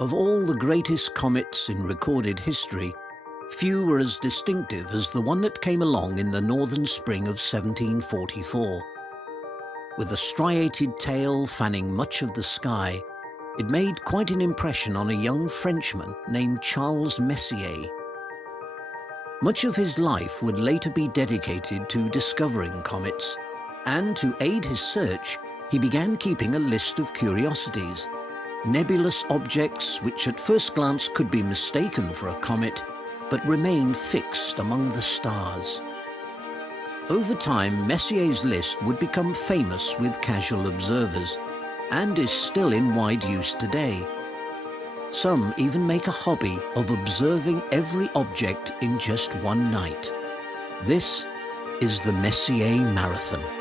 Of all the greatest comets in recorded history, few were as distinctive as the one that came along in the northern spring of 1744. With a striated tail fanning much of the sky, it made quite an impression on a young Frenchman named Charles Messier. Much of his life would later be dedicated to discovering comets, and to aid his search, he began keeping a list of curiosities, nebulous objects which at first glance could be mistaken for a comet, but remain fixed among the stars. Over time, Messier's list would become famous with casual observers and is still in wide use today. Some even make a hobby of observing every object in just one night. This is the Messier Marathon.